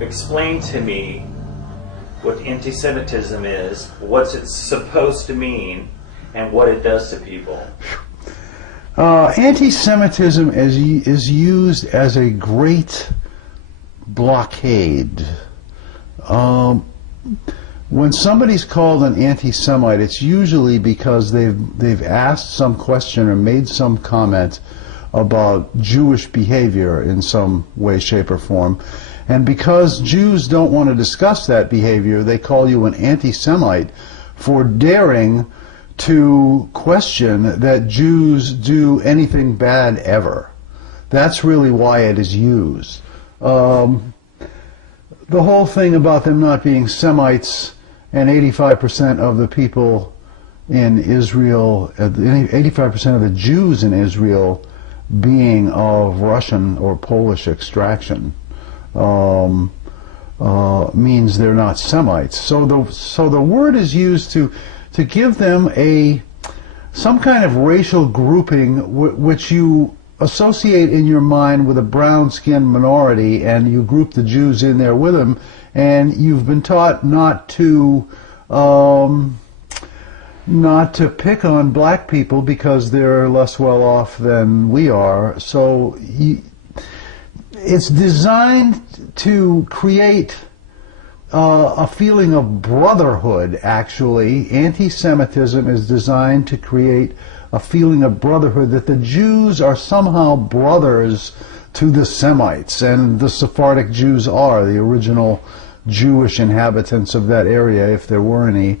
explain to me what anti-Semitism is, what it's supposed to mean, and what it does to people. Anti-Semitism is used as a great blockade. When somebody's called an anti-Semite, it's usually because they've asked some question or made some comment about Jewish behavior in some way, shape, or form. And because Jews don't want to discuss that behavior, they call you an anti-Semite for daring to question that Jews do anything bad ever. That's really why it is used. The whole thing about them not being Semites and 85% of the people in Israel, 85% of the Jews in Israel being of Russian or Polish extraction means they're not Semites. So the word is used to give them some kind of racial grouping which you associate in your mind with a brown-skinned minority, and you group the Jews in there with them, and you've been taught not to pick on black people because they're less well off than we are. So it's designed to create a feeling of brotherhood, actually. Anti-Semitism is designed to create a feeling of brotherhood, that the Jews are somehow brothers to the Semites, and the Sephardic Jews are the original Jewish inhabitants of that area, if there were any.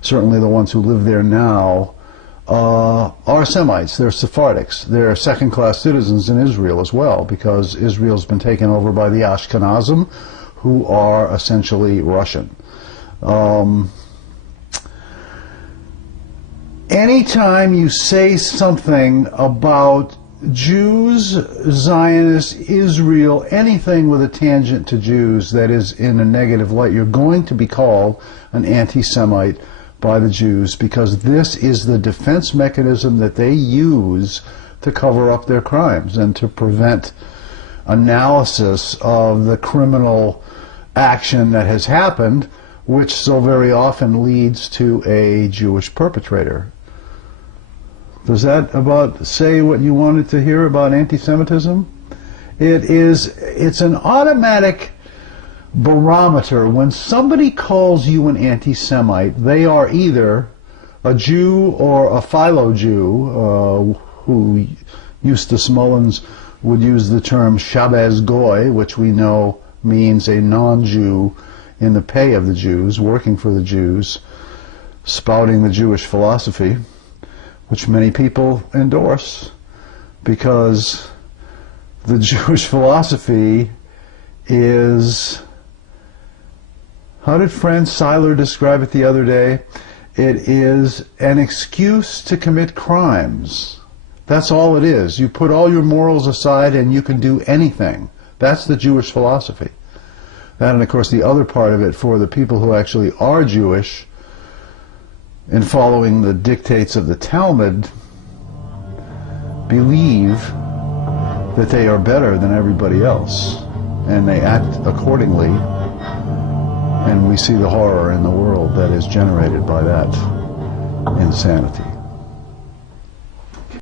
Certainly the ones who live there now are Semites. They're Sephardics. They're second-class citizens in Israel as well, because Israel's been taken over by the Ashkenazim, who are essentially Russian. Anytime you say something about Jews, Zionists, Israel, anything with a tangent to Jews that is in a negative light, you're going to be called an anti-Semite by the Jews, because this is the defense mechanism that they use to cover up their crimes and to prevent analysis of the criminal action that has happened, which so very often leads to a Jewish perpetrator. Does that about say what you wanted to hear about anti-Semitism? It's an automatic barometer. When somebody calls you an anti-Semite, they are either a Jew or a philo-Jew, who Eustace Mullins would use the term Shabbos Goy, which we know means a non-Jew in the pay of the Jews, working for the Jews, spouting the Jewish philosophy, which many people endorse, because the Jewish philosophy is, how did Franz Seiler describe it the other day? It is an excuse to commit crimes. That's all it is. You put all your morals aside and you can do anything. That's the Jewish philosophy. And of course the other part of it, for the people who actually are Jewish, in following the dictates of the Talmud, believe that they are better than everybody else, and they act accordingly, and we see the horror in the world that is generated by that insanity.